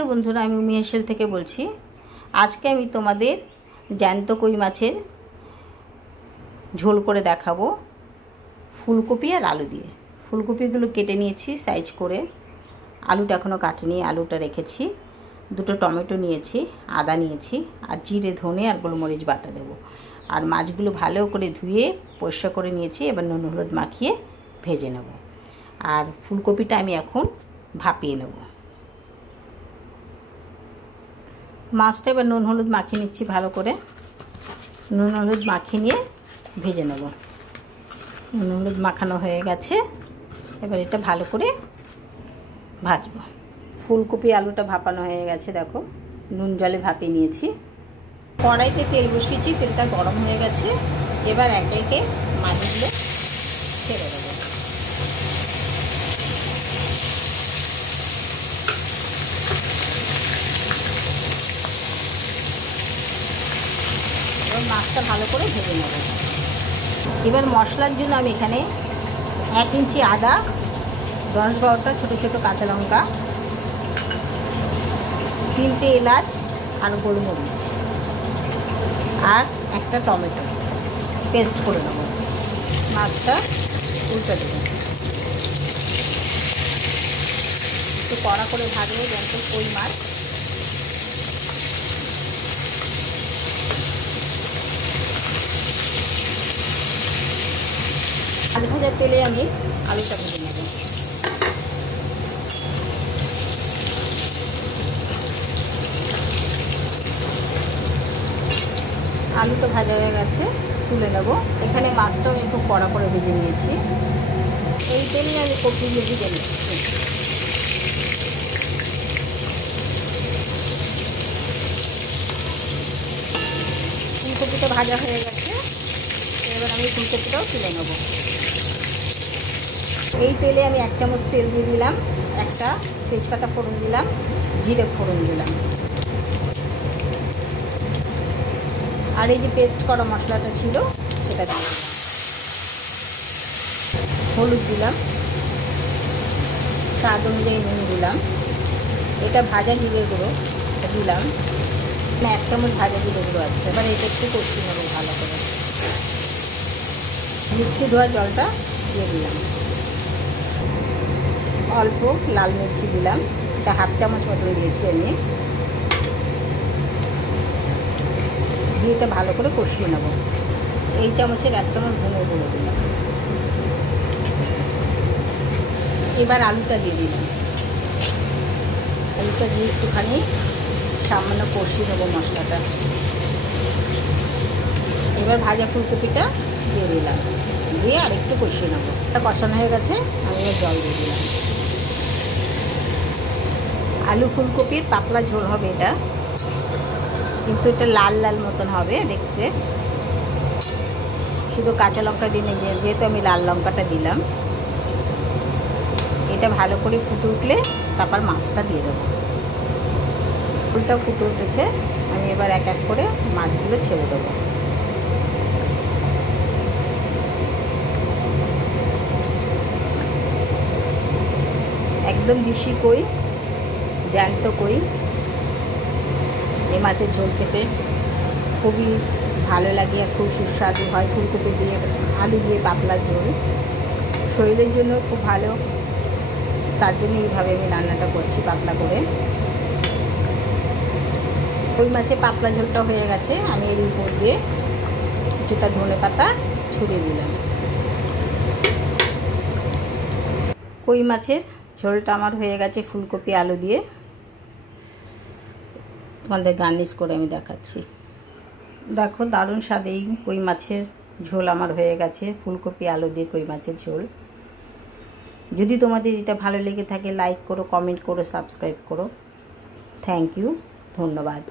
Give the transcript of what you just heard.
নমস্কার বন্ধুরা, আমি উমি হেসেল থেকে বলছি। আজকে আমি তোমাদের জ্যান্ত কই মাছের ঝোল করে দেখাবো ফুলকপি আর আলু দিয়ে। ফুলকপিগুলো কেটে নিয়েছি সাইজ করে, আলুটা এখনও কাটিনি, আলুটা রেখেছি। দুটো টমেটো নিয়েছি, আদা নিয়েছি, আর জিরে ধনে আর গোলমরিচ বাটা দেবো। আর মাছগুলো ভালো করে ধুয়ে পরিষ্কার করে নিয়েছি, এবার নুন হলুদ মাখিয়ে ভেজে নেব। আর ফুলকপিটা আমি এখন ভাপিয়ে নেব। মাছটা এবার নুন হলুদ মাখিয়ে নিচ্ছি ভালো করে। নুন হলুদ মাখিয়ে নিয়ে ভেজে নেব। নুন হলুদ মাখানো হয়ে গেছে, এবার এটা ভালো করে ভাজবো। ফুলকপি আলুটা ভাপানো হয়ে গেছে, দেখো নুন জলে ভাপিয়ে নিয়েছি। কড়াইতে তেল বসিয়েছি, তেলটা গরম হয়ে গেছে। এবার একে একে মাছগুলো ছেড়ে দেবো। এবার মাছটা ভালো করে ভেজে নেব। এবার মশলার জন্য আমি এখানে 1 ইঞ্চি আদা, 10-12টা ছোটো ছোটো কাঁচা লঙ্কা, 3টে এলাচ আর গোলমরিচ আর একটা টমেটো পেস্ট করে নেব। মাছটা উল্টে দেবো, একটু কড়া করে ভাজবো যেন কই মাছ। আলু ভাজার তেলে আমি আলুটা ভেজে নেব। আলুটা ভাজা হয়ে গেছে, তুলে নেব। এখানে মাছটাও একটু কড়া করে ভেজে নিয়েছি। এই তেলে আমি কপিগুলো ভেজে নিচ্ছি। ফুলকপিটা ভাজা হয়ে গেছে, এবার আমি ফুলকপিটাও তুলে নেব। এই তেলে আমি 1 চামচ তেল দিয়ে দিলাম, একটা তেজপাতা ফোড়ন দিলাম, জিরে ফোড়ন দিলাম, আর এই যে পেস্ট করা মশলাটা ছিল সেটা দিয়ে দিলাম। হলুদ দিলাম, স্বাদ অনুযায়ী নুন দিলাম। এটা ভাজা জিরে গুঁড়ো দিলাম, 1 চামচ ভাজা জিরে গুঁড়ো আছে। এবার এটা একটু কষিয়ে নেবো ভালো করে। মিক্সি ধোয়া জলটা দিয়ে দিলাম, অল্প লাল মির্চি দিলাম, এটা 1/2 চামচ মতো দিয়েছি আমি। দিয়ে এটা ভালো করে কষিয়ে নেব। এই চামচের 1 চামচ ধনে গুঁড়ো দিলাম। এবার আলুটা দিয়ে দিলাম। আলুটা দিয়ে একটুখানি সামান্য কষিয়ে নেবো মশলাটা। এবার ভাজা ফুলকপিটা দিয়ে দিলাম, দিয়ে আর একটু কষিয়ে নেবো। এটা কষানো হয়ে গেছে, আমি এবার জল দিয়ে দিলাম। আলু ফুলকপির পাতলা ঝোল হবে এটা, কিন্তু এটা লাল লাল মতন হবে দেখতে। শুধু কাঁচা লঙ্কা দিয়ে, যেহেতু আমি লাল লঙ্কাটা দিলাম। এটা ভালো করে ফুটে উঠলে তারপর মাছটা দিয়ে দেবো। ফুলটা ফুটে উঠেছে, আমি এবার এক এক করে মাছগুলো ছেড়ে দেবো। একদম দেশি কই, জ্যান্ত কই। এই মাছের ঝোল খেতে খুবই ভালো লাগে আর খুব সুস্বাদু হয়। ফুলকপি দিয়ে আলু দিয়ে পাতলা ঝোল শরীরের জন্য খুব ভালো, তার জন্য এইভাবে আমি রান্নাটা করছি পাতলা করে। কই মাছের পাতলা ঝোলটা হয়ে গেছে, আমি এর উপর দিয়ে কিছুটা ধনে পাতা ছড়িয়ে দিলাম। কই মাছের ঝোলটা আমার হয়ে গেছে ফুলকপি আলু দিয়ে। তোমাদের গার্নিশ করে আমি দেখাচ্ছি। দেখো দারুণ স্বাদ এই কই মাছের ঝোল আমার হয়ে গেছে, ফুলকপি আলু দিয়ে কই মাছের ঝোল। যদি তোমাদের এটা ভালো লেগে থাকে লাইক করো, কমেন্ট করো, সাবস্ক্রাইব করো। থ্যাংক ইউ, ধন্যবাদ।